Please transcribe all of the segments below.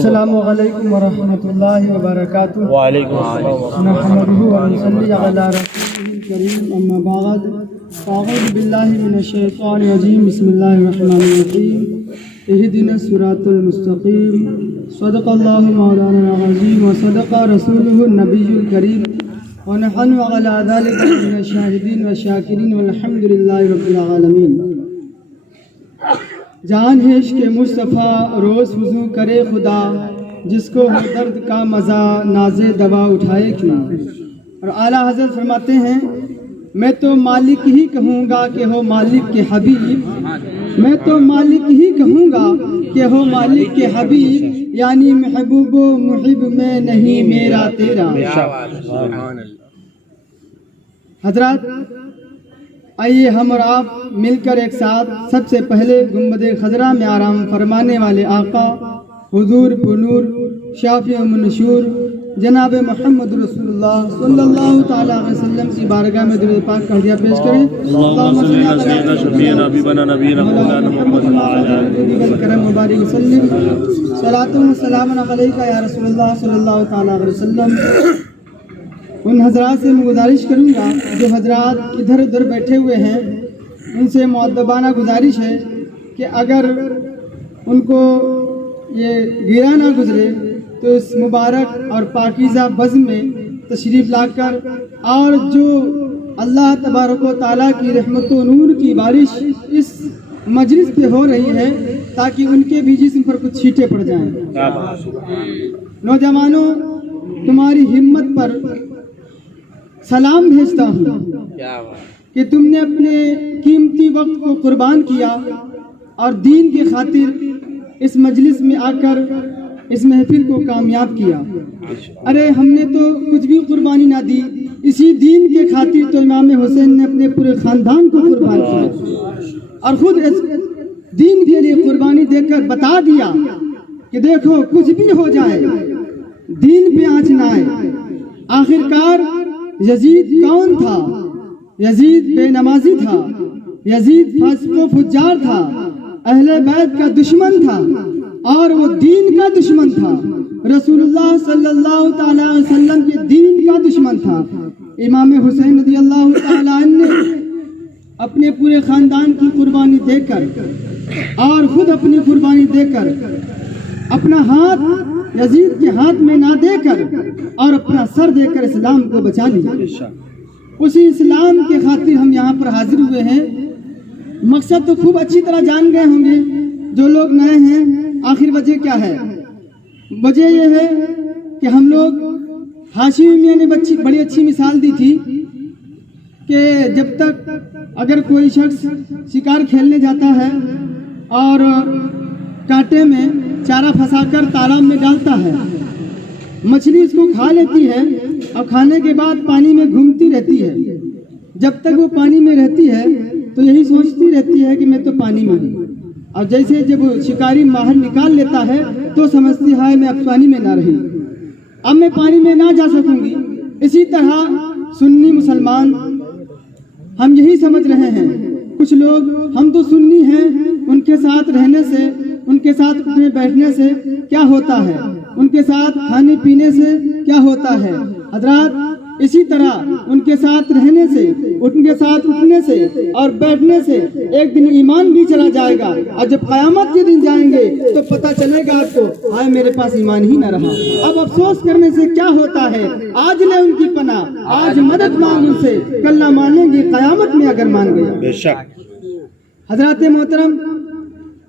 السلام علیکم ورحمۃ اللہ وبرکاتہ۔ وعلیکم السلام نحمده ونصلی علی رسولہ الکریم، اما بعد اعوذ باللہ من الشیطان الرجیم، بسم اللہ الرحمن الرحیم۔ اہدنا الصراط المستقیم، صدق اللہ مولانا العظیم وصدق رسولہ النبی الکریم، ونحن علی ذلک من الشاہدین والشاکرین والحمد للہ رب العالمین۔ جان ہے عشق مصطفیٰ روز وضو کرے خدا، جس کو ہر درد کا مزہ ناز دوا اٹھائے کیوں۔ اور اعلیٰ حضرت فرماتے ہیں میں تو مالک ہی کہوں گا کہ ہو مالک کے حبیب، میں تو مالک ہی کہوں گا کہ ہو مالک کے حبیب، یعنی محبوب و محب میں نہیں میرا تیرا۔ حضرات آئیے ہم اور آپ مل کر ایک ساتھ سب سے پہلے گنبد خضرا میں آرام فرمانے والے آقا حضور پرنور شافع منشور جناب محمد رسول اللہ صلی اللہ تعالیٰ علیہ وسلم کی بارگاہ میں درود پاک کا ہدیہ پیش کریں۔ اللہم صلی علی سیدنا شفیعنا حبیبنا نبینا مولانا محمد کرم مبارک وسلم، صلاۃ و سلام علیک یا رسول اللہ صلی اللہ تعالیٰ علیہ وسلم۔ ان حضرات سے میں گزارش کروں گا جو حضرات ادھر ادھر بیٹھے ہوئے ہیں، ان سے مؤدبانہ گزارش ہے کہ اگر ان کو یہ گرا نہ گزرے تو اس مبارک اور پاکیزہ بزم میں تشریف لا کر، اور جو اللہ تبارک و تعالیٰ کی رحمت و نور کی بارش اس مجلس پہ ہو رہی ہے تاکہ ان کے بھی جسم پر کچھ چھینٹے پڑ جائیں۔ نوجوانوں، تمہاری ہمت پر سلام بھیجتا ہوں کہ تم نے اپنے قیمتی وقت کو قربان کیا اور دین کی خاطر اس مجلس میں آ کر اس محفل کو کامیاب کیا۔ ارے ہم نے تو کچھ بھی قربانی نہ دی، اسی دین کے خاطر تو امام حسین نے اپنے پورے خاندان کو قربان کیا اور خود اس دین کے لیے قربانی دے کر بتا دیا کہ دیکھو کچھ بھی ہو جائے دین پہ آنچ نہ آئے۔ آخرکار یزید کون تھا؟ یزید بے نمازی تھا، یزید فاسق و فجار تھا، اہل بیت کا دشمن تھا اور وہ دین کا دشمن تھا، رسول اللہ صلی اللہ تعالی علیہ وسلم کے دین کا دشمن تھا۔ امام حسین رضی اللہ تعالی عنہ نے اپنے پورے خاندان کی قربانی دے کر اور خود اپنی قربانی دے کر اپنا ہاتھ یزید کے ہاتھ میں نہ دے کر اور اپنا سر دے کر اسلام کو بچا لیا۔ اسی اسلام کے خاطر ہم یہاں پر حاضر ہوئے ہیں۔ مقصد تو خوب اچھی طرح جان گئے ہوں گے جو لوگ نئے ہیں، آخر وجہ کیا ہے؟ وجہ یہ ہے کہ ہم لوگ ہاشمی میاں نے بڑی اچھی مثال دی تھی کہ جب تک اگر کوئی شخص شکار کھیلنے جاتا ہے اور کانٹے میں چارہ پھنسا کر تالاب میں ڈالتا ہے، مچھلی اس کو کھا لیتی ہے اور کھانے کے بعد پانی میں گھومتی رہتی ہے۔ جب تک وہ پانی میں رہتی ہے تو یہی سوچتی رہتی ہے کہ میں تو پانی میں ہوں، اور جیسے جب شکاری باہر نکال لیتا ہے تو سمجھتی ہے میں اب پانی میں نہ رہی، اب میں پانی میں نہ جا سکوں گی۔ اسی طرح سنی مسلمان ہم یہی سمجھ رہے ہیں۔ کچھ لوگ ہم تو سنی ہیں، ان کے ساتھ رہنے سے، ان کے ساتھ اٹھنے بیٹھنے سے کیا ہوتا ہے، ان کے ساتھ کھانے پینے سے کیا ہوتا ہے؟ حضرات اسی طرح ان کے ساتھ رہنے سے، ان کے ساتھ اٹھنے سے اور بیٹھنے سے ایک دن ایمان بھی چلا جائے گا، اور جب قیامت کے دن جائیں گے تو پتہ چلے گا آپ کو ہائے میرے پاس ایمان ہی نہ رہا۔ اب افسوس کرنے سے کیا ہوتا ہے؟ آج لے ان کی پناہ، آج مدد مانگ ان سے، کل نہ مانیں گے قیامت میں اگر مان گئے۔ بے شک حضرات محترم،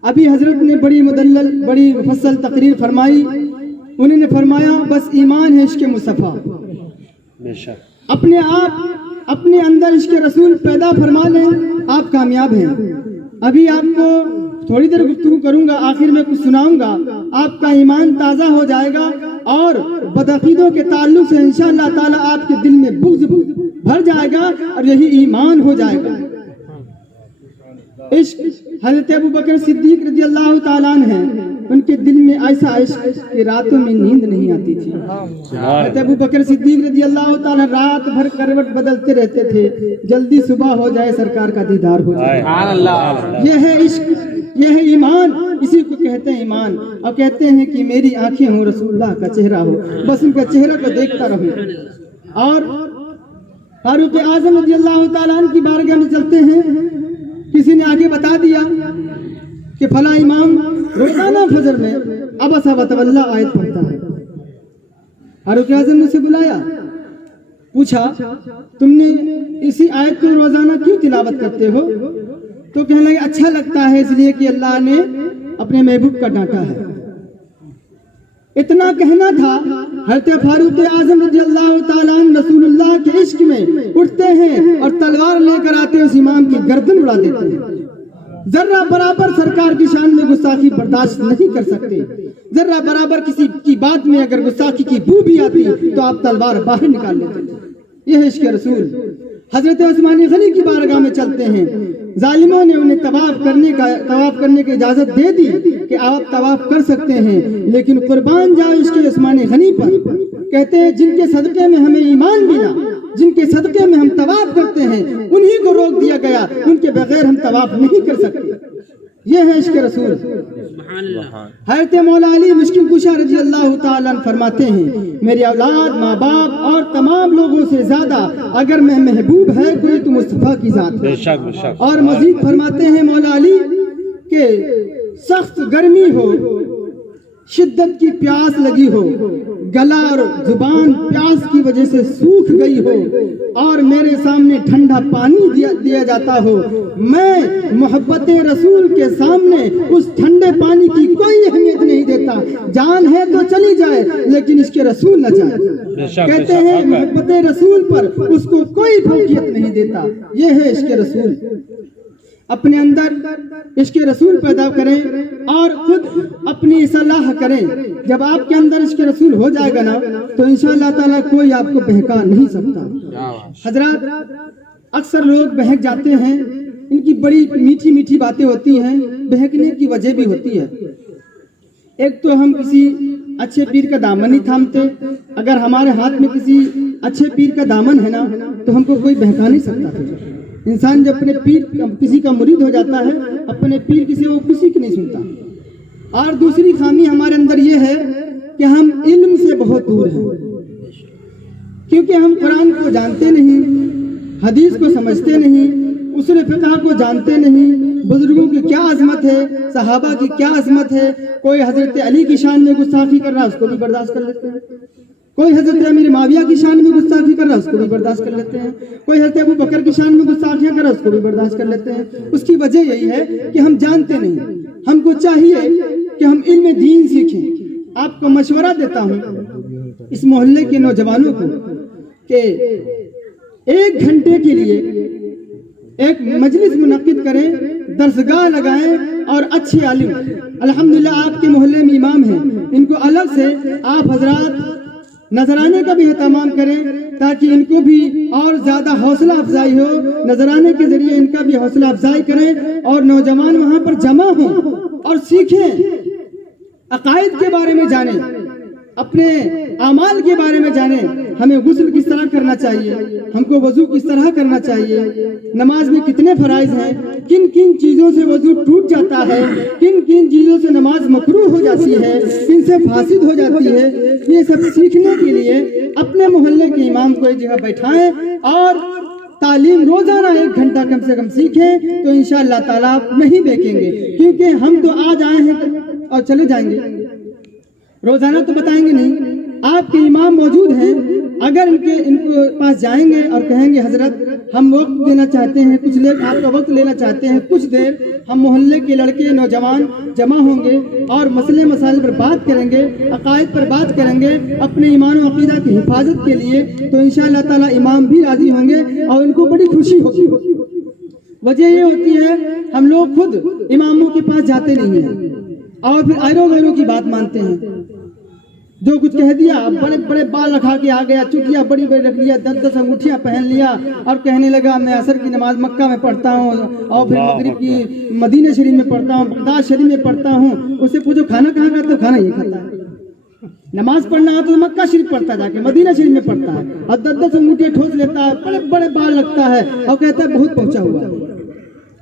ابھی حضرت نے بڑی مدلل بڑی مفصل تقریر فرمائی۔ انہوں نے فرمایا بس ایمان ہے عشق مصطفیٰ، بے شک اپنے آپ اپنے اندر عشق رسول پیدا فرما لیں، آپ کامیاب ہیں۔ ابھی آپ کو تھوڑی دیر گفتگو کروں گا، آخر میں کچھ سناؤں گا، آپ کا ایمان تازہ ہو جائے گا اور بدعقیدوں کے تعلق سے انشاءاللہ تعالی آپ کے دل میں بغض بھر جائے گا اور یہی ایمان ہو جائے گا۔ عشق حضرت ابو بکر صدیق رضی اللہ تعالیٰ عنہ ہیں، ان کے دل میں ایسا عشق کہ راتوں میں نیند نہیں آتی تھی۔ حضرت ابو بکر صدیق رضی اللہ تعالیٰ رات بھر کروٹ بدلتے رہتے تھے، جلدی صبح ہو جائے سرکار کا دیدار ہو جائے۔ یہ ہے عشق، یہ ہے ایمان، اسی کو کہتے ہیں ایمان. اور کہتے ہیں کہ میری آنکھیں ہوں رسول اللہ کا چہرہ ہو، بس ان کا چہرہ کو دیکھتا رہوں. اور فاروق اعظم رضی اللہ تعالیٰ عنہ کی بارگاہ میں چلتے ہیں. کسی نے آگے بتا دیا کہ فلاں امام روزانہ فجر میں عبس وتولی آیت پڑھتا ہے. فاروق اعظم نے اسے بلایا، پوچھا تم نے اسی آیت کو روزانہ کیوں تلاوت کرتے ہو؟ تو کہنے لگے اچھا لگتا ہے اس لیے کہ اللہ نے اپنے محبوب کا ڈانٹا ہے. اتنا کہنا تھا، حضرت فاروق اعظم رضی اللہ تعالیٰ عنہ رسول اللہ کے عشق میں اٹھتے ہیں اور تلوار لے کر آتے اس امام کی گردن اڑا دیتے ہیں. ذرہ برابر سرکار کی شان میں گستاخی برداشت نہیں کر سکتے. ذرہ برابر کسی کی بات میں اگر گستاخی کی بو بھی آتی تو آپ تلوار باہر نکال لیتے. یہ ہے عشق رسول. حضرت عثمان غنی کی بارگاہ میں چلتے ہیں. ظالموں نے انہیں طواف کرنے کی اجازت دے دی کہ آپ طواف کر سکتے ہیں، لیکن قربان جائے عشق عثمان غنی پر. کہتے ہیں جن کے صدقے میں ہمیں ایمان ملا، جن کے صدقے میں ہم طواف کرتے ہیں، انہی کو روک دیا گیا، ان کے بغیر ہم طواف نہیں کر سکتے. یہ ہے عشق رسول. حضرت مولا علی مشکل کشا رضی اللہ تعالیٰ عنہ فرماتے ہیں میری اولاد، ماں باپ اور تمام لوگوں سے زیادہ اگر میں محبوب ہے کوئی تو مصطفیٰ کی ذات ہے. اور مزید فرماتے ہیں مولا علی کہ سخت گرمی ہو، شدت کی پیاس لگی ہو، گلا اور زبان پیاس کی وجہ سے سوکھ گئی ہو اور میرے سامنے ٹھنڈا پانی دیا جاتا ہو، میں محبت رسول کے سامنے اس ٹھنڈے پانی کی کوئی اہمیت نہیں دیتا. جان ہے تو چلی جائے لیکن اس کے رسول نہ جائے. کہتے ہیں محبت رسول پر اس کو کوئی فوقیت نہیں دیتا. یہ ہے عشق رسول. اپنے اندر عشق رسول پیدا کریں اور خود اپنی اصلاح کریں. جب آپ کے اندر عشق رسول ہو جائے گا نا تو انشاءاللہ تعالیٰ کوئی آپ کو بہکا نہیں سکتا. حضرات اکثر لوگ بہک جاتے ہیں، ان کی بڑی میٹھی میٹھی باتیں ہوتی ہیں، بہکنے کی وجہ بھی ہوتی ہے. ایک تو ہم کسی اچھے پیر کا دامن نہیں تھامتے. اگر ہمارے ہاتھ میں کسی اچھے پیر کا دامن ہے نا تو ہم کو کوئی بہکا نہیں سکتا. انسان جب اپنے پیر کسی کا مرید ہو جاتا ہے، اپنے پیر کسی وہ کسی کی نہیں سنتا. اور دوسری خامی ہمارے اندر یہ ہے کہ ہم علم سے بہت دور ہیں، کیونکہ ہم قرآن کو جانتے نہیں، حدیث کو سمجھتے نہیں، اصول فقہ کو جانتے نہیں، بزرگوں کی کیا عظمت ہے، صحابہ کی کیا عظمت ہے. کوئی حضرت علی کی شان میں گستاخی کر رہا ہے اس کو بھی برداشت کر لیتے ہیں، کوئی حضرت امیر معاویہ کی شان میں گستاخی کر رہا ہے اس کو بھی برداشت کر لیتے ہیں، کوئی حضرت ابو بکر کی شان میں گستاخیاں کر رہا ہے اس کو بھی برداشت کر لیتے ہیں. اس کی وجہ یہی ہے کہ ہم جانتے نہیں. ہم کو چاہیے کہ ہم علم دین سیکھیں. آپ کو مشورہ دیتا ہوں اس محلے کے نوجوانوں کو کہ 1 گھنٹے کے لیے ایک مجلس منعقد کریں، درسگاہ لگائیں اور اچھے عالم، الحمدللہ آپ کے محلے میں امام ہیں، ان کو الگ سے آپ حضرات نذرانے کا بھی اہتمام کریں تاکہ ان کو بھی اور زیادہ حوصلہ افزائی ہو. نذرانے کے ذریعے ان کا بھی حوصلہ افزائی کریں اور نوجوان وہاں پر جمع ہوں اور سیکھیں، عقائد کے بارے میں جانیں، اپنے اعمال کے بارے میں جانیں. ہمیں غسل کس طرح کرنا چاہیے، ہم کو وضو کس طرح کرنا چاہیے، نماز میں کتنے فرائض ہیں، کن کن چیزوں سے وضو ٹوٹ جاتا ہے، کن کن چیزوں سے نماز مکروہ ہو جاتی ہے، کن سے فاسد ہو جاتی ہے. یہ سب سیکھنے کے لیے اپنے محلے کے امام کو ایک جگہ بیٹھائیں اور تعلیم روزانہ 1 گھنٹہ کم سے کم سیکھیں تو انشاءاللہ تعالیٰ آپ نہیں دیکھیں گے. کیونکہ ہم تو آج آئے ہیں اور چلے جائیں گے، روزانہ تو بتائیں گے نہیں. آپ کے امام موجود ہیں، اگر ان کو پاس جائیں گے اور کہیں گے حضرت ہم وقت دینا چاہتے ہیں، کچھ لوگ آپ کا وقت لینا چاہتے ہیں، کچھ دیر ہم محلے کے لڑکے نوجوان جمع ہوں گے اور مسئلے مسائل پر بات کریں گے، عقائد پر بات کریں گے اپنے ایمان و عقیدہ کی حفاظت کے لیے، تو انشاءاللہ تعالیٰ امام بھی راضی ہوں گے اور ان کو بڑی خوشی ہوگی. وجہ یہ ہوتی ہے ہم لوگ خود اماموں کے پاس جاتے نہیں ہیں اور پھر ایرو غیروں کی بات مانتے ہیں. جو کچھ کہہ دیا، بڑے بڑے بال رکھا کے آ گیا، چٹیاں بڑی بڑی رکھ لیا، 10 انگوٹھیاں پہن لیا اور کہنے لگا میں عصر کی نماز مکہ میں پڑھتا ہوں اور پھر مغرب کی مدینہ شریف میں پڑھتا ہوں، بغداد شریف میں پڑھتا ہوں. اس سے پوچھو کھانا کہاں کھاتا ہے؟ کھانا یہ کھاتا ہے. نماز پڑھنا ہے تو مکہ شریف پڑھتا ہے، جا کے مدینہ شریف میں پڑھتا ہے اور 10 انگوٹھیاں ٹھوس لیتا ہے، بڑے بڑے بال رکھتا ہے اور کہتا ہے بہت پہنچا ہوا ہے.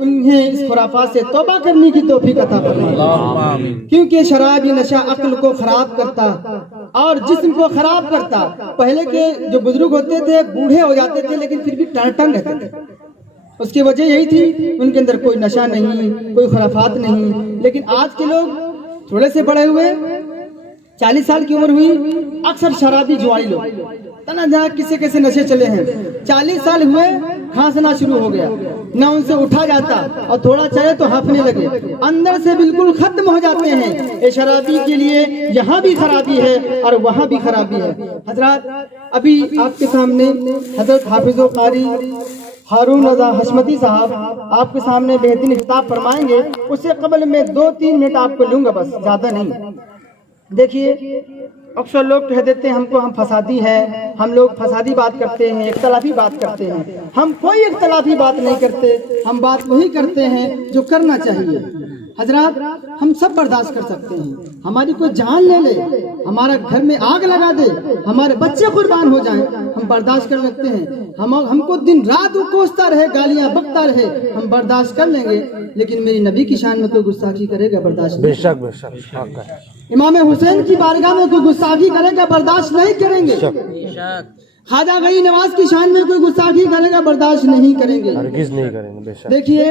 انہیں اس خرافات سے توبہ کرنے کی توفیق عطا فرمائے، کیونکہ شرابی نشہ عقل کو خراب کرتا اور جسم کو خراب کرتا۔ پہلے کے جو بزرگ ہوتے تھے بوڑھے ہو جاتے تھے لیکن پھر بھی ٹن رہتے تھے، اس کی وجہ یہی تھی ان کے اندر کوئی نشہ نہیں، کوئی خرافات نہیں۔ لیکن آج کے لوگ تھوڑے سے بڑے ہوئے، 40 سال کی عمر ہوئی، اکثر شرابی جوانی لوگ تنا جہاں کسے نشے چلے ہیں، 40 سال ہوئے کھانسنا شروع ہو گیا، نہ ان سے اٹھا جاتا اور تھوڑا چاہے تو ہانفنے لگے، اندر سے بالکل ختم ہو جاتے ہیں۔ یہ شرابی کے لیے یہاں بھی خرابی ہے اور وہاں بھی خرابی ہے۔ حضرات، ابھی آپ کے سامنے حضرت حافظ و قاری ہارون رضا حشمتی صاحب آپ کے سامنے بہترین خطاب فرمائیں گے، اس سے قبل میں 2-3 منٹ آپ کو لوں گا، بس زیادہ نہیں۔ دیکھیے، اکثر لوگ کہہ دیتے ہیں ہم فسادی ہیں، ہم لوگ فسادی بات کرتے ہیں، اختلافی بات کرتے ہیں۔ ہم کوئی اختلافی بات نہیں کرتے، ہم بات وہی کرتے ہیں جو کرنا چاہیے۔ حضرات، ہم سب برداشت کر سکتے ہیں، ہماری کوئی جان لے لے، ہمارا گھر میں آگ لگا دے، ہمارے بچے قربان ہو جائیں، ہم برداشت کر سکتے ہیں۔ ہم کو دن رات وہ کوستا رہے، گالیاں بکتا رہے، ہم برداشت کر لیں گے، لیکن میری نبی کی شان میں کوئی گستاخی کرے گا برداشت نہیں۔ بے شک امام حسین کی بارگاہ میں کوئی گستاخی کرے گا برداشت نہیں کریں گے۔ خواجہ غنی نواز کی شان میں کوئی گستاخی کرے گا برداشت نہیں کریں گے، ہرگز نہیں کریں گے۔ بے شک۔ دیکھیے،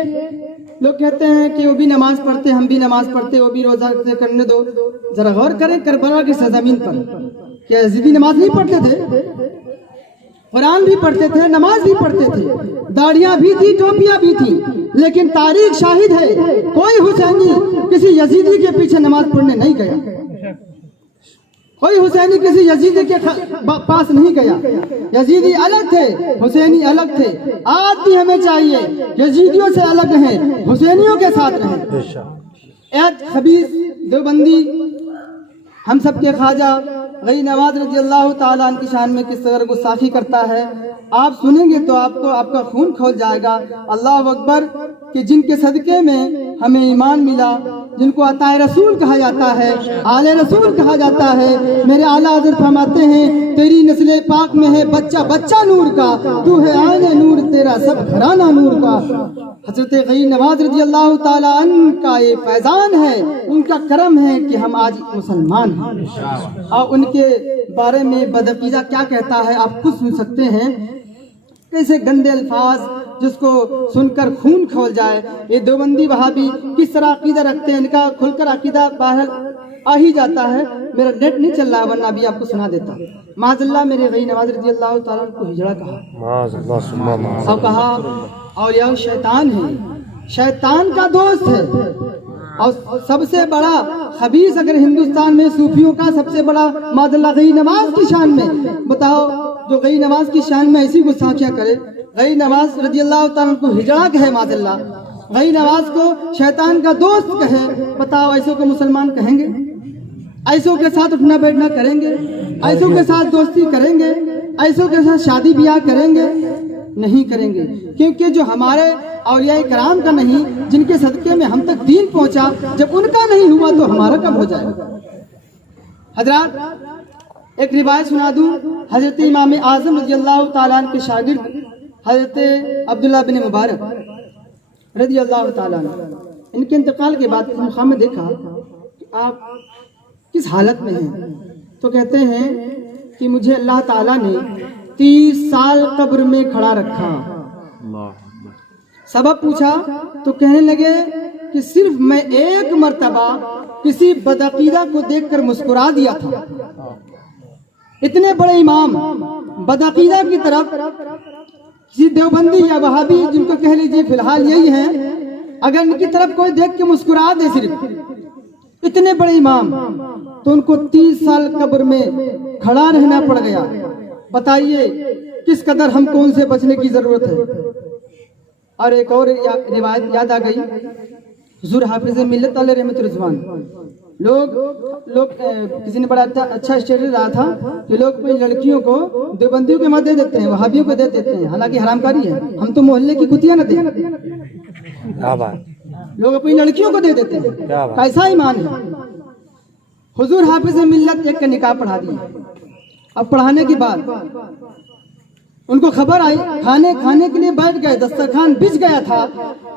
لوگ کہتے ہیں کہ وہ بھی نماز پڑھتے، ہم بھی نماز پڑھتے، وہ بھی روزہ رکھتے، کرنے دو۔ ذرا غور کریں کربلا کی سرزمین پر کیا یزیدی نماز نہیں پڑھتے تھے؟ قرآن بھی پڑھتے تھے، نماز بھی پڑھتے تھے، داڑیاں بھی تھی، ٹوپیاں بھی تھیں، لیکن تاریخ شاہد ہے کوئی حسینی کسی یزیدی کے پیچھے نماز پڑھنے نہیں گیا، کوئی حسینی کسی یزیدی کے پاس نہیں گیا۔ یزیدی الگ تھے، حسینی الگ تھے۔ آج بھی ہمیں چاہیے یزیدیوں سے الگ رہیں، حسینیوں کے ساتھ رہیں۔ ایک خبیث دیوبندی ہم سب کے خواجہ غنی نواز رضی اللہ تعالیٰ عنہ کی شان میں کس طرح گستاخی کرتا ہے، آپ سنیں گے تو آپ کا خون کھول جائے گا۔ اللہ اکبر، کہ جن کے صدقے میں ہمیں ایمان ملا، جن کو عطا رسول کہا جاتا ہے، آل رسول کہا جاتا ہے، میرے اعلیٰ حضرت فرماتے ہیں تیری نسل پاک میں ہے بچہ بچہ نور کا، تو ہے آئین نور تیرا سب گھرانہ نور کا۔ حضرت غنی نواز رضی اللہ تعالیٰ عنہ کا یہ فیضان ہے، ان کا کرم ہے کہ ہم آج مسلمان ہیں۔ اور ان کے بارے میں بدعقیدہ کیا کہتا ہے آپ خود سن سکتے ہیں، کیسے گندے الفاظ جس کو سن کر خون کھول جائے۔ یہ دیوبندی وہابی کس طرح عقیدہ رکھتے ہیں، ان کا کھل کر عقیدہ باہر آ ہی جاتا ہے۔ میرا نیٹ نہیں چل رہا ورنہ ابھی آپ کو سنا دیتا۔ معاذ اللہ، میرے غنی نواز رضی اللہ تعالیٰ عنہ کو ہجڑا کہا اور کہا اولیاء شیطان ہے، شیطان کا دوست ہے، اور سب سے بڑا خبیث اگر ہندوستان میں صوفیوں کا سب سے بڑا معاذ اللہ غنی نواز کی شان میں، بتاؤ جو غنی نواز کی شان میں ایسی گستاخیاں کرے، غنی نواز رضی اللہ تعالیٰ کو ہجڑا کہے، معاذ اللہ غنی نواز کو شیطان کا دوست کہے، بتاؤ ایسوں کو مسلمان کہیں گے؟ ایسوں کے ساتھ اٹھنا بیٹھنا کریں گے؟ ایسوں کے ساتھ دوستی کریں گے؟ ایسوں کے ساتھ شادی بیاہ کریں گے؟ نہیں کریں گے، کیونکہ جو ہمارے اولیاء کرام کا نہیں، جن کے صدقے میں ہم تک دین پہنچا، جب ان کا نہیں ہوا تو ہمارا کب ہو جائے گا؟ حضرات، ایک روایت سنا دوں، حضرت امام اعظم رضی اللہ تعالیٰ عنہ کے شاگرد حضرت عبداللہ بن مبارک رضی اللہ تعالیٰ عنہ، ان کے انتقال کے بعد خام میں دیکھا کہ آپ کس حالت میں ہیں، تو کہتے ہیں کہ مجھے اللہ تعالیٰ نے 30 سال قبر میں کھڑا رکھا۔ سبب پوچھا تو کہنے لگے کہ صرف میں ایک مرتبہ کسی بدعقیدہ کو دیکھ کر مسکرا دیا تھا۔ اتنے بڑے امام بدعقیدہ کی طرف کسی دیوبندی یا وہابی، جن کو کہہ لیجیے فی الحال یہی ہیں، اگر ان کی طرف کوئی دیکھ کے مسکرا دے صرف، اتنے بڑے امام، تو ان کو 30 سال قبر میں کھڑا رہنا پڑ گیا۔ بتائیے کس قدر ہم کو ان سے بچنے کی ضرورت ہے۔ اور ایک اور روایت یاد آ گئی، حضور حافظ ملت علیہ رحمت رضوان، لوگ کسی نے بڑا اچھا اسٹیٹس رہا تھا کہ لوگ اپنی لڑکیوں کو دیوبندیوں کے مت دے دیتے ہیں، وہابیوں کو دے دیتے ہیں، حالانکہ حرام کاری ہے، ہم تو محلے کی کتیاں نہ دیں، لوگ اپنی لڑکیوں کو دے دیتے ہیں، کیسا ایمان ہے۔ حضور حافظ ملت ایک کا نکاح پڑھا دیا، اب پڑھانے کے بعد ان کو خبر آئی، کھانے کے لیے بیٹھ گئے، دسترخوان بچ گیا تھا،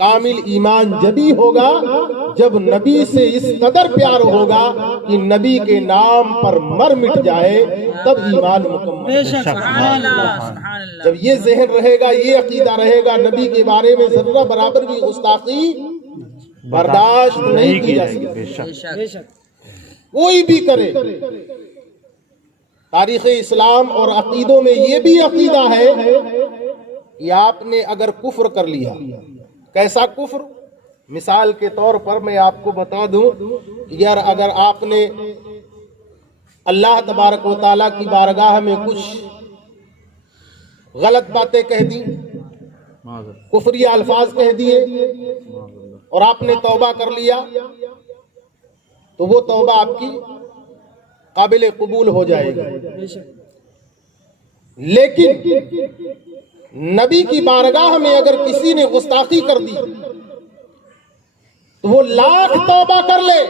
کامل ایمان جبھی ہوگا جب نبی سے اس قدر پیار ہوگا کہ نبی کے نام پر مر مٹ جائے، تب ایمان مکمل ہے۔ سبحان اللہ جب یہ ذہن رہے گا، یہ عقیدہ رہے گا، نبی کے بارے میں ذرہ برابر بھی گستاخی برداشت نہیں کی جا سکتی، بے شک کوئی بھی کرے۔ تاریخ اسلام اور عقیدوں میں یہ بھی عقیدہ ہے کہ آپ نے اگر کفر کر لیا، کیسا کفر؟ مثال کے طور پر میں آپ کو بتا دوں، یار اگر آپ نے اللہ تبارک و تعالیٰ کی بارگاہ میں کچھ غلط باتیں کہہ دی، کفری الفاظ کہہ دیے، اور آپ نے توبہ کر لیا، تو وہ توبہ آپ کی قابل قبول ہو جائے گی۔ لیکن نبی کی بارگاہ میں اگر کسی نے گستاخی کر دی تو وہ لاکھ توبہ کر لے،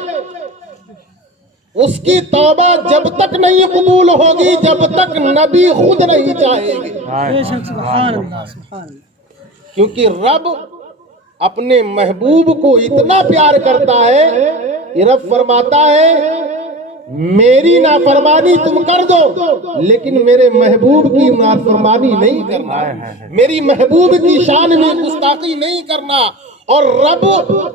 اس کی توبہ جب تک نہیں قبول ہوگی جب تک نبی خود نہیں چاہے گی، کیونکہ رب اپنے محبوب کو اتنا پیار کرتا ہے کہ رب فرماتا ہے میری نافرمانی تم کر دو لیکن میرے محبوب کی نافرمانی نہیں کرنا، میری محبوب کی شان میں گستاخی نہیں کرنا۔ اور رب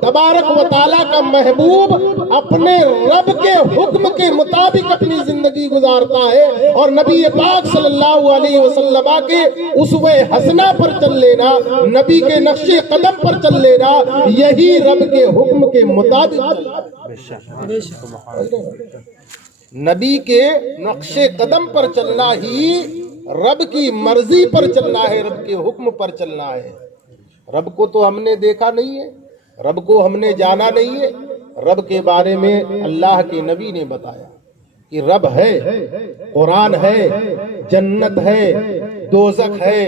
تبارک و تعالیٰ کا محبوب اپنے رب کے حکم کے مطابق اپنی زندگی گزارتا ہے، اور نبی پاک صلی اللہ علیہ وسلم کے اسوہ حسنہ پر چل لینا، نبی کے نقش قدم پر چل لینا، یہی رب کے حکم کے مطابق نبی کے نقش قدم پر چلنا ہی رب کی مرضی پر چلنا ہے، رب کے حکم پر چلنا ہے۔ رب کو تو ہم نے دیکھا نہیں ہے، رب کو ہم نے جانا نہیں ہے، رب کے بارے میں اللہ کے نبی نے بتایا کہ رب ہے، قرآن ہے، جنت ہے، دوزخ ہے،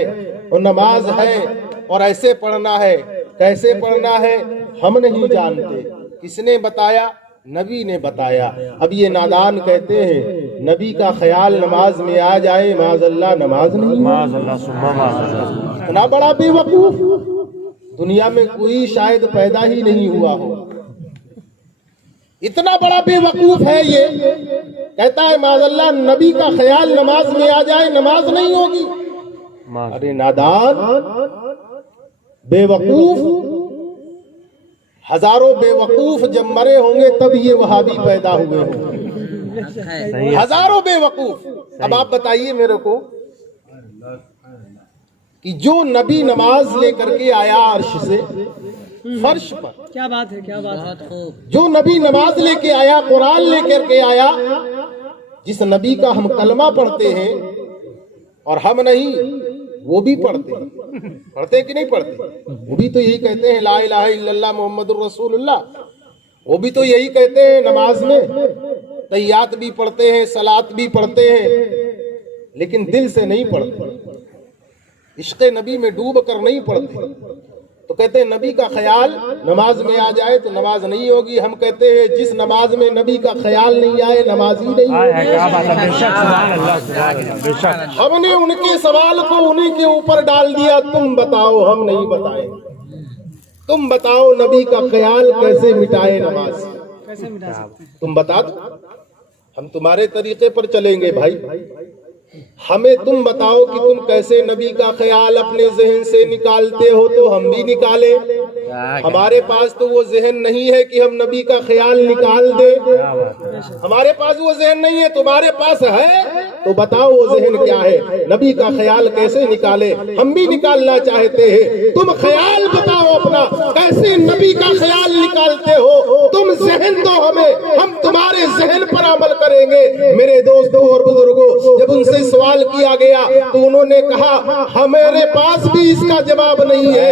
اور نماز ہے، اور ایسے پڑھنا ہے، کیسے پڑھنا ہے ہم نہیں جانتے، کس نے بتایا؟ نبی نے بتایا۔ اب یہ نادان کہتے ہیں نبی کا خیال نماز میں آ جائے، معاذ اللہ نماز نہیں، معاذ اللہ ثم معاذ اللہ۔ اتنا بڑا بے وقوف دنیا میں کوئی شاید پیدا ہی نہیں ہوا ہو، اتنا بڑا بے وقوف ہے یہ، کہتا ہے معاذ اللہ نبی کا خیال نماز میں آ جائے نماز نہیں ہوگی۔ ارے نادان، بے وقوف، ہزاروں بے وقوف جب مرے ہوں گے تب یہ وہابی پیدا ہوئے ہوں، ہزاروں بے وقوف۔ اب آپ بتائیے میرے کو کہ جو نبی نماز لے کر کے آیا عرش سے فرش پر، کیا بات ہے، کیا بات ہے، جو نبی نماز لے کے آیا، قرآن لے کر کے آیا، جس نبی کا ہم کلمہ پڑھتے ہیں اور ہم نہیں وہ بھی پڑھتے ہیں، پڑھتے کہ نہیں پڑھتے؟ وہ بھی تو یہی کہتے ہیں لا الہ الا اللہ محمد الرسول اللہ، وہ بھی تو یہی کہتے ہیں نماز میں، تحیات بھی پڑھتے ہیں، صلاۃ بھی پڑھتے ہیں، لیکن دل سے نہیں پڑھتے، عشق نبی میں ڈوب کر نہیں پڑھتے۔ تو کہتے ہیں نبی کا خیال نماز میں آ جائے تو نماز نہیں ہوگی، ہم کہتے ہیں جس نماز میں نبی کا خیال نہیں آئے نماز ہی نہیں ہوگی۔ ہم نے ان کے سوال کو انہی کے اوپر ڈال دیا، تم بتاؤ، ہم نہیں بتائیں، تم بتاؤ نبی کا خیال کیسے مٹائے نماز، تم بتا دو، ہم تمہارے طریقے پر چلیں گے بھائی، ہمیں تم بتاؤ کہ تم کیسے نبی کا خیال اپنے ذہن سے نکالتے ہو تو ہم بھی نکالیں، ہمارے پاس تو وہ ذہن نہیں ہے کہ ہم نبی کا خیال نکال دیں، ہمارے پاس وہ ذہن نہیں ہے، تمہارے پاس ہے تو بتاؤ وہ ذہن کیا ہے، نبی کا خیال کیسے نکالے، ہم بھی نکالنا چاہتے ہیں، تم خیال بتاؤ اپنا کیسے نبی کا خیال نکالتے ہو، تم ذہن دو ہمیں، ہم تمہارے ذہن پر عمل کریں گے۔ میرے دوستوں اور بزرگوں، جب ان سے سوال کیا گیا تو انہوں نے کہا ہمارے پاس بھی اس کا جواب نہیں ہے۔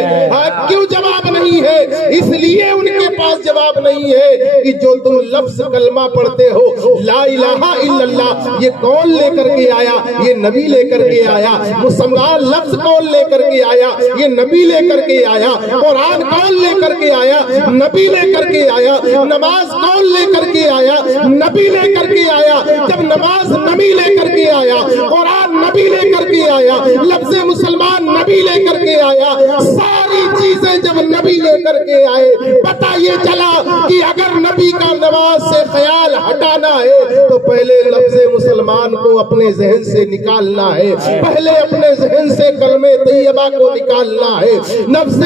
کیوں جواب نہیں ہے؟ اس لیے ان کے پاس جواب نہیں ہے کہ جو تم لفظ کلمہ پڑھتے ہو لا الہ الا اللہ، یہ کون لے کر کے آیا؟ یہ نبی لے کر کے آیا۔ مسلمان لفظ کون لے کر کے آیا؟ یہ نبی لے کر کے آیا۔ قرآن کون لے کر کے آیا؟ نبی لے کر کے آیا۔ نماز کون لے کر کے آیا؟ نبی لے کر کے آیا۔ جب نماز نبی لے کر کے آیا، قرآن نبی لے کر کے آیا، لفظ مسلمان نبی لے کر کے آیا، ساری ساری چیزیں جب نبی لے کر کے آئے، پتہ یہ چلا کہ اگر نبی کا نماز سے خیال ہٹانا ہے تو پہلے لفظ مسلمان کو اپنے ذہن سے نکالنا ہے، پہلے اپنے ذہن سے کلمہ طیبہ کو نکالنا ہے، نفس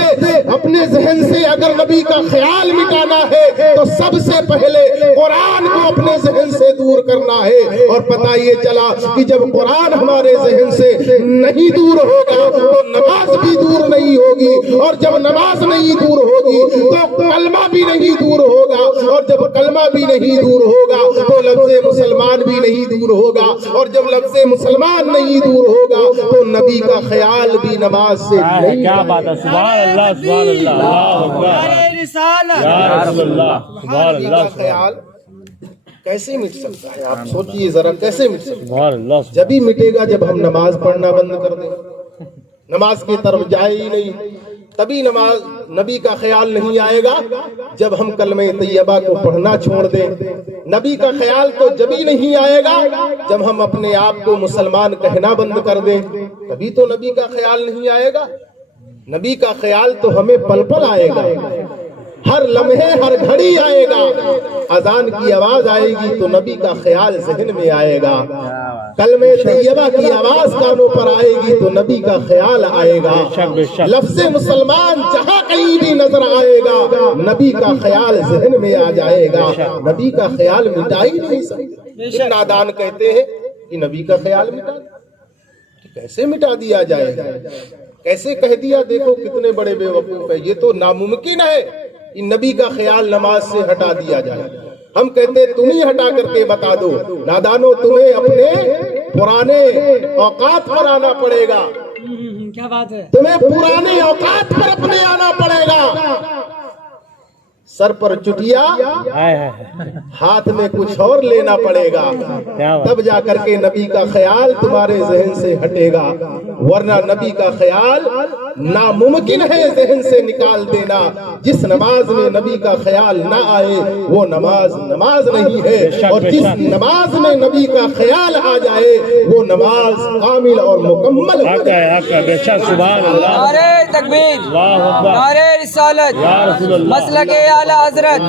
اپنے ذہن سے اگر نبی کا خیال مٹانا ہے تو سب سے پہلے قرآن کو اپنے ذہن سے دور کرنا ہے۔ اور پتہ یہ چلا کہ جب قرآن ہمارے ذہن سے نہیں دور ہوگا تو نماز بھی دور نہیں ہوگی، اور جب نماز نہیں دور ہوگی تو کلمہ بھی نہیں دور ہوگا، اور جب کلمہ بھی نہیں دور ہوگا تو لفظ مسلمان بھی نہیں دور ہوگا، اور جب لفظ مسلمان نہیں دور ہوگا تو نبی کا خیال بھی نماز سے نہیں۔ کیا بات ہے، سبحان اللہ سبحان اللہ، اللہ اکبر یا رسول اللہ، سبحان نبی اللہ کا خیال کیسے مٹ سکتا ہے؟ آپ سوچئے ذرا، کیسے مٹ سکتا ہے؟ سبحان اللہ۔ جب ہی مٹے گا جب ہم نماز پڑھنا بند کر دیں، نماز کی طرف جائے ہی نہیں، تبھی نماز نبی کا خیال نہیں آئے گا جب ہم کلمہ طیبہ کو پڑھنا چھوڑ دیں، نبی کا خیال تو جب ہی نہیں آئے گا جب ہم اپنے آپ کو مسلمان کہنا بند کر دیں، تبھی تو نبی کا خیال نہیں آئے گا۔ نبی کا خیال تو ہمیں پل پل آئے گا، ہر لمحے ہر گھڑی آئے گا۔ اذان کی آواز آئے گی تو نبی کا خیال ذہن میں آئے گا، کلمہ طیبہ کی آواز کانوں پر آئے گی تو نبی کا خیال آئے گا، لفظ مسلمان جہاں کہیں بھی نظر آئے گا نبی کا خیال ذہن میں آ جائے گا۔ نبی کا خیال مٹا ہی نہیں سکتے۔ نادان کہتے ہیں کہ نبی کا خیال مٹا، کیسے مٹا دیا جائے گا؟ کیسے کہہ دیا؟ دیکھو کتنے بڑے بے وقوف ہیں، یہ تو ناممکن ہے کہ نبی کا خیال نماز سے ہٹا دیا جائے۔ ہم کہتے تم ہی ہٹا کر کے بتا دو۔ نادانو، تمہیں اپنے پرانے اوقات پر آنا پڑے گا، کیا بات ہے، تمہیں پرانے اوقات پر اپنے آنا پڑے گا۔ سر پر چٹیا، ہاتھ میں کچھ اور لینا پڑے گا، تب جا کر کے نبی کا خیال تمہارے ذہن سے ہٹے گا، ورنہ نبی کا خیال ناممکن ہے ذہن سے نکال دینا۔ جس نماز میں نبی کا خیال نہ آئے وہ نماز نماز نہیں ہے، اور جس نماز میں نبی کا خیال آ جائے وہ نماز کامل اور مکمل ہے۔ بے شک، سبحان اللہ، نعرہ تکبیر، اللہ اکبر، نعرہ رسالت، یا رسول اللہ، مسلک اعلی حضرت،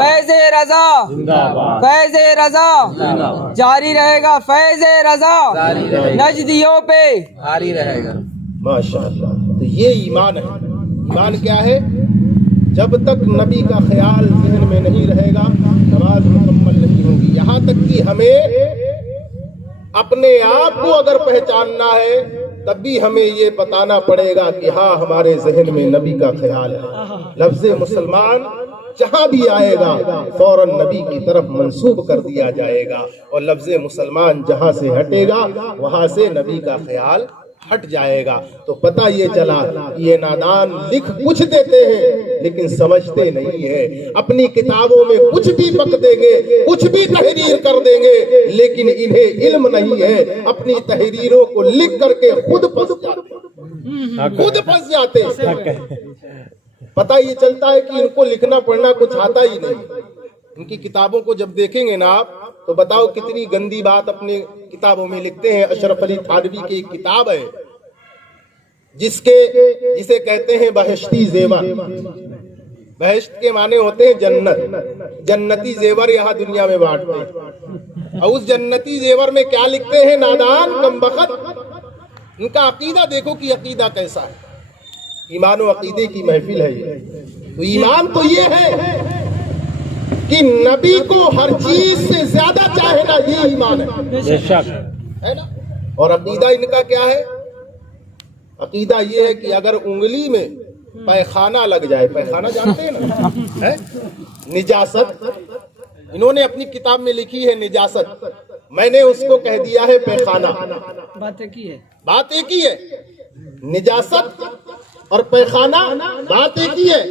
فیض رضا، فیض رضا جاری رہے گا، فیض رضا نجدیوں پہ جاری رہے گا۔ ماشاءاللہ۔ تو یہ ایمان ہے۔ ایمان کیا ہے؟ جب تک نبی کا خیال ذہن میں نہیں رہے گا نماز مکمل نہیں ہوگی۔ یہاں تک کہ ہمیں اپنے آپ کو اگر پہچاننا ہے تب بھی ہمیں یہ بتانا پڑے گا کہ ہاں ہمارے ذہن میں نبی کا خیال ہے۔ لفظ مسلمان جہاں بھی آئے گا فوراً نبی کی طرف منسوب کر دیا جائے گا، اور لفظ مسلمان جہاں سے ہٹے گا وہاں سے نبی کا خیال ہٹ جائے گا۔ تو پتہ یہ چلا کہ یہ نادان لکھ کچھ دیتے ہیں لیکن سمجھتے نہیں ہیں، اپنی کتابوں میں کچھ بھی بک دیں گے، کچھ بھی تحریر کر دیں گے، لیکن انہیں علم نہیں ہے، اپنی تحریروں کو لکھ کر کے خود پھنس جاتے ہیں۔ پتہ یہ چلتا ہے کہ ان کو لکھنا پڑھنا کچھ آتا ہی نہیں۔ ان کی کتابوں کو جب دیکھیں گے نا آپ تو بتاؤ کتنی گندی بات اپنے کتابوں میں لکھتے ہیں۔ اشرف علی تھانوی کی ایک کتاب ہے جسے کہتے ہیں بہشتی زیور۔ بہشت کے معنی ہوتے ہیں جنت، جنتی زیور یہاں دنیا میں بانٹتے ہیں، اور اس جنتی زیور میں کیا لکھتے ہیں نادان کمبخت؟ ان کا عقیدہ دیکھو کہ عقیدہ کیسا ہے۔ ایمان و عقیدے کی محفل ہے یہ۔ تو ایمان تو یہ ہے کہ نبی کو ہر چیز سے زیادہ چاہنا، یہ ایمان ہے، بے شک ہے نا۔ اور عقیدہ ان کا کیا ہے؟ عقیدہ یہ ہے کہ اگر انگلی میں پیخانہ لگ جائے، پیخانہ جانتے ہیں نا، نجاست، انہوں نے اپنی کتاب میں لکھی ہے نجاست، میں نے اس کو کہہ دیا ہے پیخانہ۔ بات ایک ہی ہے، بات ایک ہی ہے، نجاست اور پیخانہ بات ایک ہی ہے۔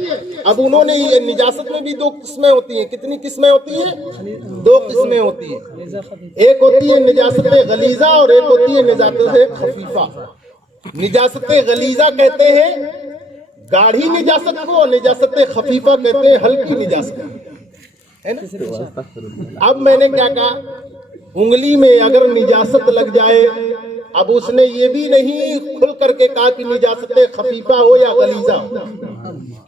اب انہوں نے یہ نجاست میں بھی دو قسمیں ہوتی ہیں، کتنی قسمیں ہوتی ہیں؟ دو قسمیں ہوتی ہیں، ایک ہوتی ہے نجاست غلیظہ اور ایک ہوتی ہے نجاست خفیفہ۔ نجاست غلیظہ کہتے ہیں گاڑھی نجاست کو، نجاست خفیفہ کہتے ہیں ہلکی نجاست، ہے نا۔ اب میں نے کیا کہا، انگلی میں اگر نجاست لگ جائے، اب اس نے یہ بھی نہیں کھل کر کے کہا کہ نجاست خفیفہ ہو یا غلیظہ ہو،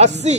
80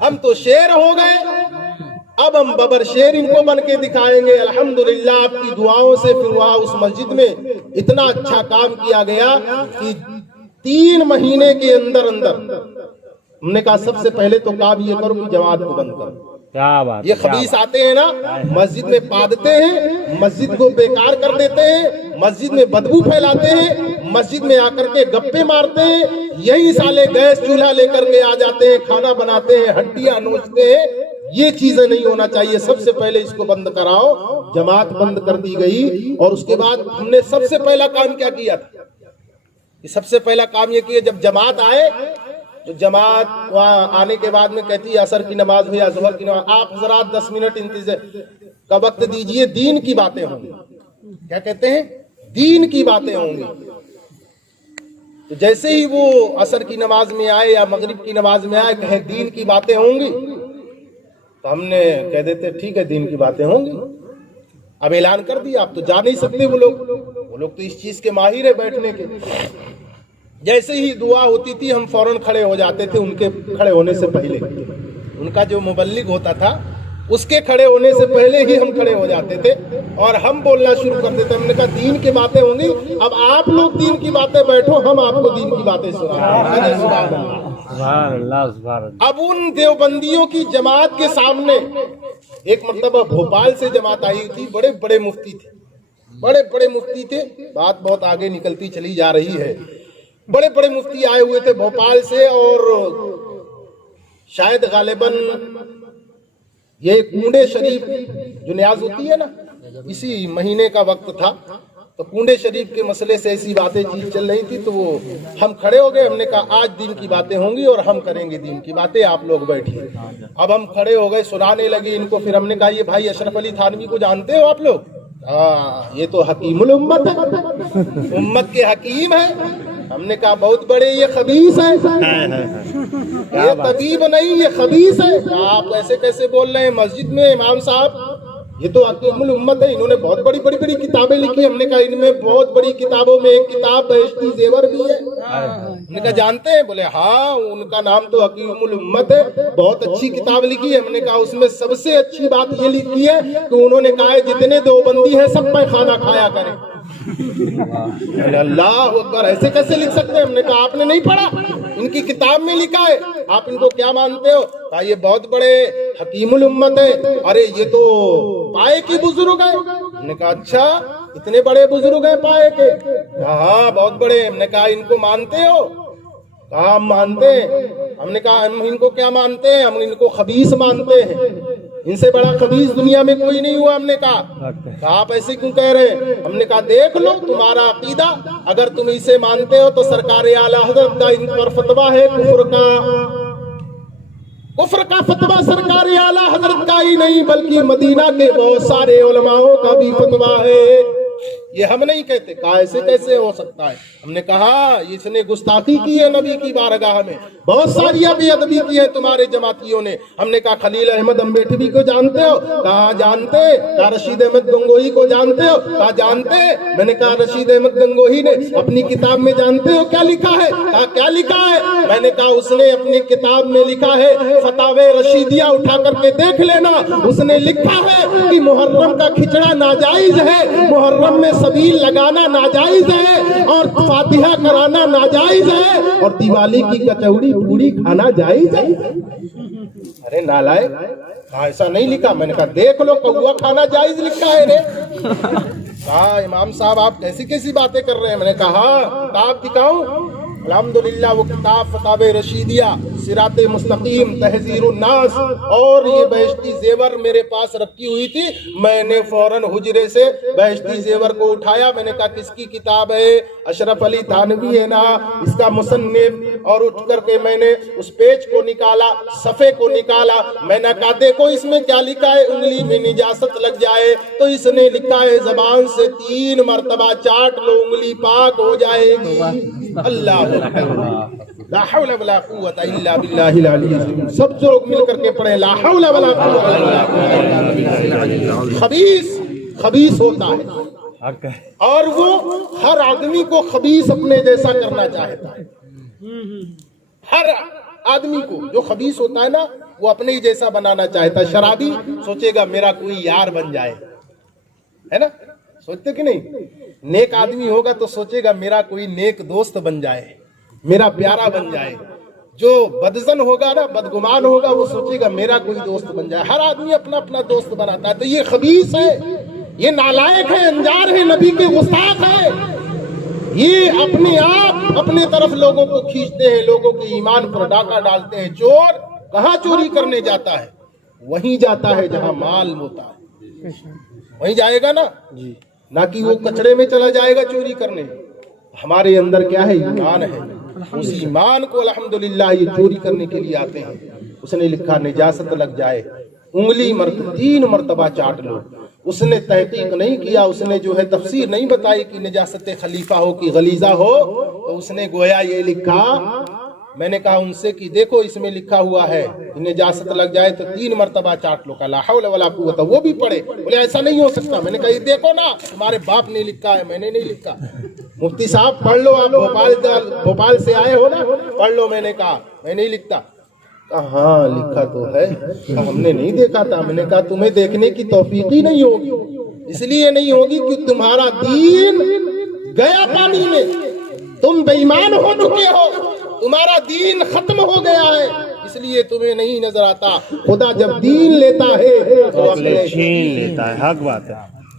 ہم تو شیر ہو گئے، اب ہم ببر شیر ان کو بن کے دکھائیں گے۔ الحمدللہ آپ کی دعاؤں سے پھر وہاں اس مسجد میں اتنا اچھا کام کیا گیا کہ 3 مہینے کے اندر ہم نے کہا سب سے پہلے تو کام یہ کرو کہ جماعت کو بند کرو۔ کیا بات، یہ خبیث آتے ہیں نا، مسجد میں پادتے ہیں، مسجد کو بیکار کر دیتے ہیں، مسجد میں بدبو پھیلاتے ہیں، مسجد میں آ کر کے گپے مارتے ہیں، یہی سالے گیس چولہا لے کر کے آ جاتے ہیں، کھانا بناتے ہیں، ہڈیاں نوچتے ہیں۔ یہ چیزیں نہیں ہونا چاہیے، سب سے پہلے اس کو بند کراؤ۔ جماعت بند کر دی گئی، اور اس کے بعد ہم نے سب سے پہلا کام کیا کیا تھا؟ سب سے پہلا کام یہ کیا، جب جماعت آئے تو جماعت وہاں آنے کے بعد میں کہتی ہے عصر کی نماز ہوئی یا ظہر کی نماز، آپ ذرا 10 منٹ انتظار کا وقت دیجئے، دین کی باتیں ہوں گی۔ کیا کہتے ہیں؟ دین کی باتیں ہوں گی۔ تو جیسے ہی وہ عصر کی نماز میں آئے یا مغرب کی نماز میں آئے، کہیں دین کی باتیں ہوں گی، تو ہم نے کہہ دیتے ٹھیک ہے دین کی باتیں ہوں گی۔ اب اعلان کر دیا، آپ تو جا نہیں سکتے، وہ لوگ تو اس چیز کے ماہر ہے بیٹھنے کے۔ جیسے ہی دعا ہوتی تھی ہم فوراً کھڑے ہو جاتے تھے، ان کے کھڑے ہونے سے پہلے، ان کا جو مبلغ ہوتا تھا اس کے کھڑے ہونے سے پہلے ہی ہم کھڑے ہو جاتے تھے اور ہم بولنا شروع کر دیتے۔ ہم نے کہا دین کی باتیں ہوں گی، اب آپ لوگ دین کی باتیں بیٹھو، ہم آپ کو دین کی باتیں سنائیں۔ سبحان اللہ، سبحان اللہ۔ اب ان دیوبندیوں کی جماعت کے سامنے ایک مرتبہ بھوپال سے جماعت آئی تھی، بڑے بڑے مفتی تھے، بڑے بڑے مفتی تھے، بات بہت آگے نکلتی چلی جا رہی ہے۔ بڑے بڑے مفتی آئے ہوئے تھے بھوپال سے، اور شاید غالباً یہ کنڈے شریف جو نیاز ہوتی ہے نا، اسی مہینے کا وقت تھا، تو کنڈے شریف کے مسئلے سے ایسی باتیں چیز چل رہی تھی، تو وہ ہم کھڑے ہو گئے۔ ہم نے کہا آج دین کی باتیں ہوں گی اور ہم کریں گے دین کی باتیں، آپ لوگ بیٹھیے۔ اب ہم کھڑے ہو گئے، سنانے لگے ان کو۔ پھر ہم نے کہا یہ بھائی اشرف علی تھانوی کو جانتے ہو آپ لوگ؟ یہ تو حکیم الامت ہے، امت کے حکیم ہیں۔ ہم نے کہا بہت بڑے یہ خبیث ہے، یہ طبیب نہیں یہ خبیث ہے۔ آپ ایسے کیسے بول رہے ہیں مسجد میں امام صاحب؟ یہ تو حکیم الامت ہے، انہوں نے بہت بڑی بڑی بڑی کتابیں لکھی۔ ہم نے کہا ان میں بہت بڑی کتابوں میں ایک کتاب بہشتی زیور بھی ہے۔ ہم نے کہا جانتے ہیں؟ بولے ہاں، ان کا نام تو حکیم الامت ہے، بہت اچھی کتاب لکھی ہے۔ ہم نے کہا اس میں سب سے اچھی بات یہ لکھی ہے کہ انہوں نے کہا ہے جتنے دیوبندی ہیں سب پہ کھانا کھایا کریں۔ اللہ اکبر، ایسے کیسے لکھ سکتے ہیں؟ ہم نے کہا آپ نے نہیں پڑھا، ان کی کتاب میں لکھا ہے، آپ ان کو کیا مانتے ہو؟ کہا یہ بہت بڑے حکیم الامت ہے۔ ارے یہ تو پائے کی بزرگ ہے۔ ہم نے کہا اچھا، اتنے بڑے بزرگ ہیں پائے کے؟ کہا ہاں بہت بڑے۔ ہم نے کہا ان کو مانتے ہو؟ کہا ہم مانتے ہیں۔ ہم نے کہا ہم ان کو کیا مانتے ہیں؟ ہم ان کو خبیث مانتے ہیں، ان سے بڑا خبیث دنیا میں کوئی نہیں ہوا۔ ہم نے کہا آپ ایسے کیوں کہہ رہے ہیں؟ ہم نے کہا دیکھ لو تمہارا عقیدہ، اگر تم اسے مانتے ہو تو سرکار اعلیٰ حضرت کا ان پر فتویٰ ہے کفر کا فتویٰ سرکار اعلیٰ حضرت کا ہی نہیں بلکہ مدینہ کے بہت سارے علماؤں کا بھی فتویٰ ہے، یہ ہم نہیں کہتے۔ کہا ایسے کیسے ہو سکتا ہے؟ ہم نے کہا اس نے گستاخی کی ہے نبی کی بارگاہ میں، بہت ساری بے ادبی کی ہے تمہارے جماعتیوں نے۔ ہم نے کہا خلیل احمد امبیٹوی کو جانتے ہو؟ کہا جانتے۔ کہا رشید احمد گنگوہی کو جانتے ہو؟ کہا جانتے۔ میں نے کہا رشید احمد گنگوہی نے اپنی کتاب میں جانتے ہو کیا لکھا ہے؟ کہا کیا لکھا ہے؟ میں نے کہا اس نے اپنی کتاب میں لکھا ہے، فتاوی رشیدیہ اٹھا کر کے دیکھ لینا، اس نے لکھا ہے کہ محرم کا کھچڑا ناجائز ہے، محرم میں سبیل لگانا ناجائز ہے، اور فاتحہ کرانا ناجائز ہے، اور دیوالی کی کچوڑی پوری کھانا جائز ہے۔ ارے نالائق، ایسا نہیں لکھا۔ میں نے کہا دیکھ لو، کوا کھانا جائز لکھا ہے رے۔ کہا امام صاحب آپ کیسی کیسی باتیں کر رہے ہیں؟ میں نے کہا کتاب دکھاؤں؟ الحمدللہ وہ کتاب فتاوی رشیدیہ، صراط مستقیم، تحذیر الناس اور یہ بہشتی زیور میرے پاس رکھی ہوئی تھی۔ میں نے فوراً حجرے سے بہشتی زیور کو اٹھایا۔ میں نے کہا کس کی کتاب ہے؟ اشرف علی تھانوی ہے نا اس کا مصنف۔ اور اٹھ کر کے میں نے اس پیج کو نکالا، صفحے کو نکالا۔ میں نے کہا دیکھو اس میں کیا لکھا ہے، انگلی میں نجاست لگ جائے تو اس نے لکھا ہے زبان سے 3 مرتبہ چاٹ لو انگلی پاک ہو جائے گی۔ اللہ لا حول ولا قوت الا باللہ العلی العظیم۔ سب لوگ مل کر کے پڑھیں لا حول ولا قوت الا باللہ۔ خبیث ہوتا ہے، اور وہ ہر آدمی کو خبیث اپنے جیسا کرنا چاہتا ہے۔ ہر آدمی کو جو خبیث ہوتا ہے نا وہ اپنے ہی جیسا بنانا چاہتا ہے. شرابی سوچے گا میرا کوئی یار بن جائے, ہے نا, سوچتے کہ نہیں. نیک آدمی ہوگا تو سوچے گا میرا کوئی نیک دوست بن جائے, میرا پیارا بن جائے. جو بدزن ہوگا نا, بدگمان ہوگا, وہ سوچے گا میرا کوئی دوست بن جائے. ہر آدمی اپنا اپنا دوست بناتا ہے. تو یہ خبیث ہے, یہ نالائق ہے, انجار ہے, نبی کے گستاخ ہے. یہ اپنے آپ اپنے طرف لوگوں کو کھینچتے ہیں, لوگوں کے ایمان پر ڈاکہ ڈالتے ہیں. چور کہاں چوری کرنے جاتا ہے؟ وہیں جاتا ہے جہاں مال ہوتا ہے, وہیں جائے گا نا, نہ کہ وہ کچڑے میں چلا جائے گا چوری کرنے. ہمارے اندر کیا ہے؟ ایمان ہے. اس ایمان کو الحمدللہ یہ چوری کرنے کے لیے آتے ہیں. اس نے لکھا نجاست لگ جائے انگلی 3 مرتبہ چاٹ لو. اس نے تحقیق نہیں کیا, اس نے جو ہے تفسیر نہیں بتائی کہ نجاست خلیفہ ہو کہ غلیظہ ہو. تو اس نے گویا یہ لکھا. میں نے کہا ان سے کہ دیکھو اس میں لکھا ہوا ہے کہ نجاست لگ جائے تو 3 مرتبہ چاٹ لو. کہ لا حول ولا قوت, وہ بھی پڑھے. بولے ایسا نہیں ہو سکتا. میں نے کہا یہ دیکھو نا, تمہارے باپ نے لکھا ہے, میں نے نہیں لکھا. مفتی صاحب پڑھ لو, آپ بھوپال سے آئے ہو نا, پڑھ لو. میں نے کہا میں نہیں لکھتا. ہاں لکھا تو ہے, ہم نے نہیں دیکھا تھا. میں نے کہا تمہیں دیکھنے کی توفیق ہی نہیں ہوگی, اس لیے نہیں ہوگی کہ تمہارا دین گیا پانی میں, تم بے ایمان ہو چکے ہو, تمہارا دین ختم ہو گیا ہے, اس لیے تمہیں نہیں نظر آتا. خدا جب دین لیتا ہے تو اپنے چھین لیتا ہے, حق بات ہے.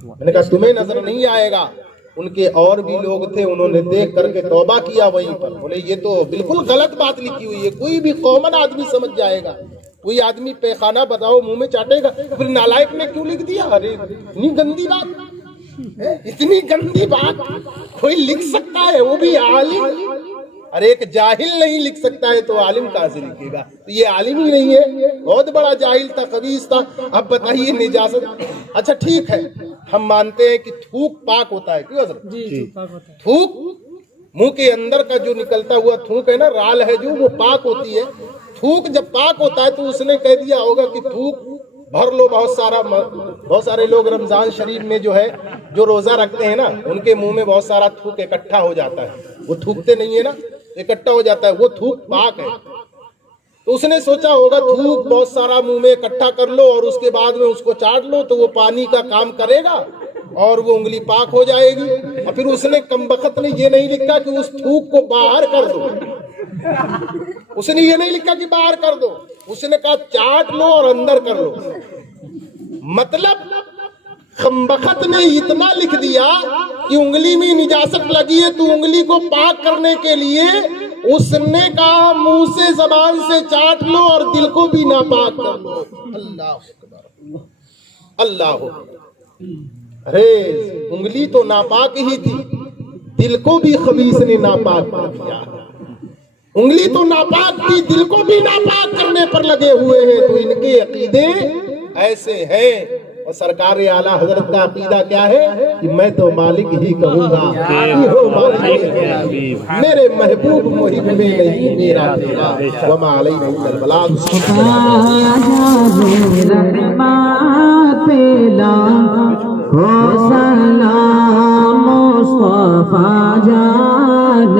میں نے کہا تمہیں نظر نہیں آئے گا. ان کے اور بھی لوگ تھے, انہوں نے دیکھ کر کے توبہ کیا وہیں پر. بولے یہ تو بالکل غلط بات لکھی ہوئی ہے, کوئی بھی کامن آدمی سمجھ جائے گا. کوئی آدمی پیخانہ بتاؤ منہ میں چاٹے گا, پھر نالائق نے کیوں لکھ دیا؟ ارے اتنی گندی بات, اتنی گندی بات کوئی لکھ سکتا ہے, وہ بھی عالم. ارے ایک جاہل نہیں لکھ سکتا ہے تو عالم کہاں سے لکھے گا؟ تو یہ عالم ہی نہیں ہے, بہت بڑا جاہل تھا, خبیث تھا. اب بتائیے نجاست. اچھا ٹھیک ہے, ہم مانتے ہیں کہ تھوک پاک ہوتا ہے. کیوں حضرت؟ جی پاک ہوتا ہے. تھوک منہ کے اندر کا جو نکلتا ہوا تھوک ہے نا, رال ہے جو, وہ پاک ہوتی ہے. تھوک جب پاک ہوتا ہے تو اس نے کہہ دیا ہوگا کہ تھوک بھر لو. بہت سارے لوگ رمضان شریف میں جو ہے, جو روزہ رکھتے ہیں نا, ان کے منہ میں بہت سارا تھوک اکٹھا ہو جاتا ہے. وہ تھوکتے نہیں ہے نا, اکٹھا ہو جاتا ہے, وہ تھوک پاک ہے. تو اس نے سوچا ہوگا تھوک بہت سارا منہ میں اکٹھا کر لو اور اس کے بعد میں اس کو چاٹ لو تو وہ پانی کا کام کرے گا اور وہ انگلی پاک ہو جائے گی. اور پھر اس نے کمبخت نے یہ نہیں لکھا کہ اس تھوک کو باہر کر دو. اس نے یہ نہیں لکھا کہ باہر کر دو, اس نے کہا چاٹ لو اور اندر کر لو. مطلب کمبخت نے اتنا لکھ دیا کہ انگلی میں نجاست لگی ہے تو انگلی کو پاک کرنے کے لیے اس نے کہا منہ سے زبان سے چاٹ لو اور دل کو بھی ناپاک کر لو. اللہ اکبر, اللہ اکبر. ارے انگلی تو ناپاک ہی تھی, دل کو بھی خبیث نے ناپاک کر دیا. انگلی تو ناپاک تھی, دل کو بھی ناپاک کرنے پر لگے ہوئے ہیں. تو ان کے عقیدے ایسے ہیں. اور سرکار اعلیٰ حضرت کا عقیدہ کیا ہے کہ میں تو مالک ہی کہوں گا, میرے محبوب محب میں نہیں میرا تیرا, وما علینا الا البلاغ. سلام مصطفیٰ جان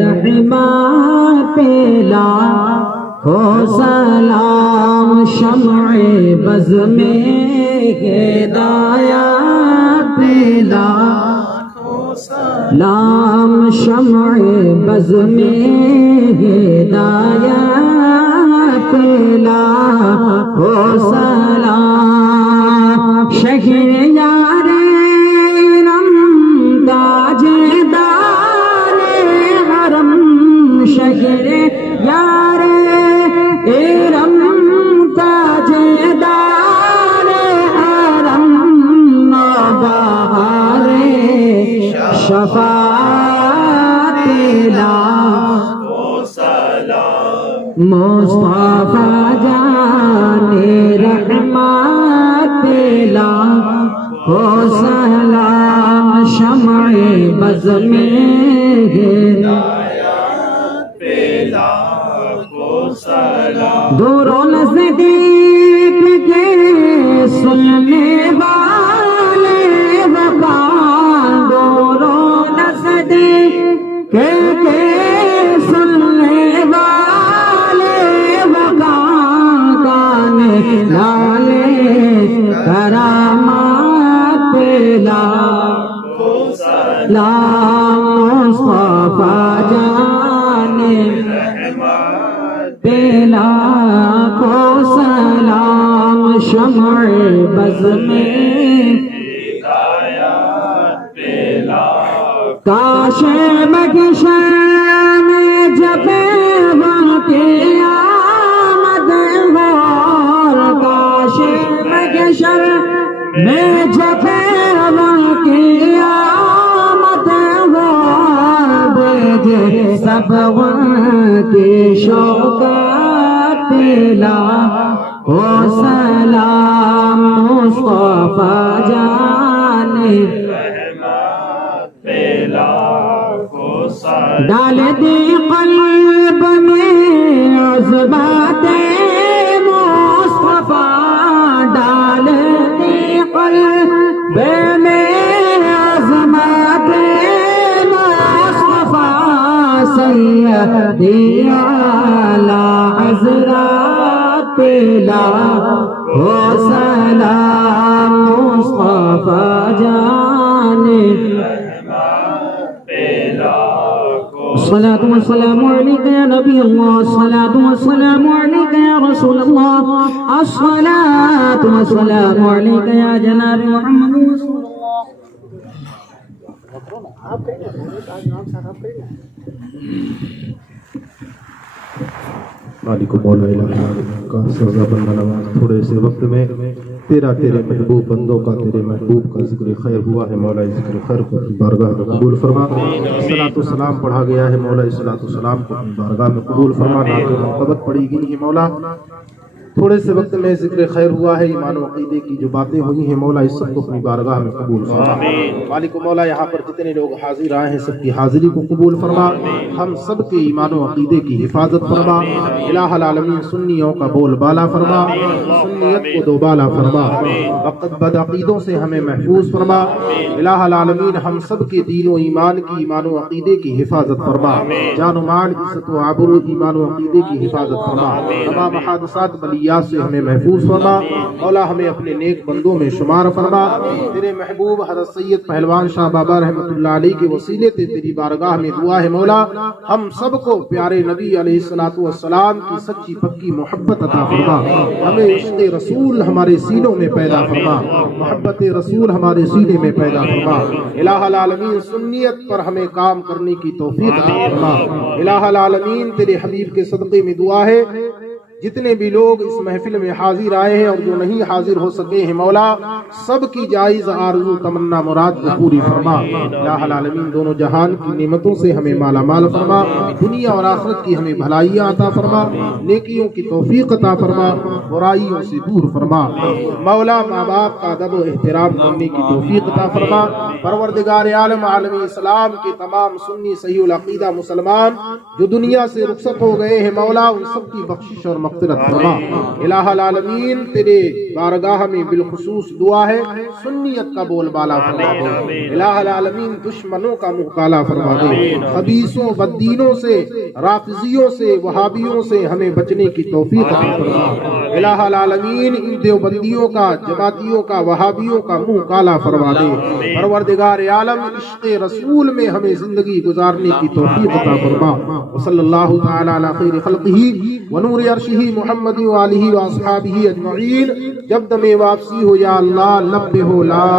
رحمت پیلا, ہو سلام شمع بز میں ہدایت پیلا, سلام شمع بز میں ہدایت پیلا, ہو سلام شہر یار رم تاج دار حرم, شہر یار ارم تاج دار حرم, بہار شفاعت لا مصطفیٰ جان رحمت لا, ہو سلام شمع بز میں دوروں نزدیک کے سننے والے وقال, دوروں نزدیک کے سننے والے وقال کا مصطفیٰ جان پہ لاکھوں سلام شمع بز میں کاش محشر میں جب وقت آمد ہو کاش محشر میں جب وقت آمد ہو بھیجے سب کے شوقات پلا ہو سلام مصطفیٰ جان ڈال دے قلب میں عظمت مصطفیٰ ڈال دے قلب میں عظمت مصطفیٰ سیدی اعلی حضرات پلا ہو سلام مصطفیٰ جان الصلاة والسلام عليك يا نبي الله الصلاة والسلام عليك يا رسول الله الصلاة والسلام عليك يا جناب محمد رسول الله مالک مولا الہ کا سزا بندہ نواز تھوڑے سے وقت میں تیرے محبوب بندوں کا تیرے محبوب کا ذکر خیر ہوا ہے مولا ذکر خیر کو اپنی بارگاہ میں قبول فرما صلاۃ و سلام پڑھا گیا ہے مولا صلاۃ و سلام کو اپنی بارگاہ میں قبول فرما نعت محبت پڑھی گئی ہے مولا تھوڑے سے وقت میں ذکر خیر ہوا ہے ایمان و عقیدے کی جو باتیں ہوئی ہیں مولا اس سب کو اپنی بارگاہ میں قبول فرما مالک مولا یہاں پر جتنے لوگ حاضر آئے ہیں سب کی حاضری کو قبول فرما ہم سب کے ایمان و عقیدے کی حفاظت فرما الہ العالمین سنیوں کا بول بالا فرما سنیت کو دوبالا فرما وقت بد عقیدوں سے ہمیں محفوظ فرما الہ العالمین ہم سب کے دین و ایمان کی ایمان و عقیدے کی حفاظت فرما جان و مال عزت و آبرو ایمان و عقیدے کی حفاظت فرما تمام حادثات بلیات سے ہمیں محفوظ فرما مولا ہمیں اپنے نیک بندوں میں شمار فرما تیرے محبوب حضرت سید پہلوان شاہ بابا رحمۃ اللہ علیہ کے وسیلے سے تیری بارگاہ میں دعا ہے مولا ہم سب کو پیارے نبی علیہ الصلوۃ والسلام کی سچی پکی محبت عطا فرما ہمیں عشق رسول ہمارے سینوں میں پیدا فرما محبت رسول ہمارے سینے میں پیدا فرما الہ العالمین سنیت پر ہمیں کام کرنے کی توفیق عطا فرما الہ العالمین تیرے حبیب کے صدقے میں دعا ہے جتنے بھی لوگ اس محفل میں حاضر آئے ہیں اور جو نہیں حاضر ہو سکے ہیں مولا سب کی جائز آرزو تمنا مراد کو پوری فرما الہ العالمین دونوں جہان کی نعمتوں سے ہمیں مالا مال فرما دنیا اور آخرت کی ہمیں بھلائیاں عطا فرما نیکیوں کی توفیق عطا فرما برائیوں سے دور فرما مولا ماں باپ کا ادب و احترام کرنے کی توفیق عطا فرما پروردگار عالم عالم اسلام کے تمام سنی صحیح العقیدہ مسلمان جو دنیا سے رخصت ہو گئے ہیں مولا ان سب کی بخشش اور مغفرت فرما الہ العالمین تیرے بارگاہ میں بالخصوص دعا ہے سنیت کا بول بالا فرما دے الہ العالمین دشمنوں کا منہ کالا فرما دے خبیثوں بددینوں سے رافضیوں سے وہابیوں سے ہمیں بچنے کی توفیق عطا فرما الہ العالمین ان دیوبندیوں کا جماعتیوں کا وہابیوں کا منہ کالا فرما دے پروردگار عالم عشق رسول میں ہمیں زندگی گزارنے کی توفیق عطا فرما وصلی اللہ تعالی علی خیر خلقہ ونور عرشہ محمد وآلہ واصحابہ اجمعین جب دم واپسی ہو یا اللہ لب ہو لا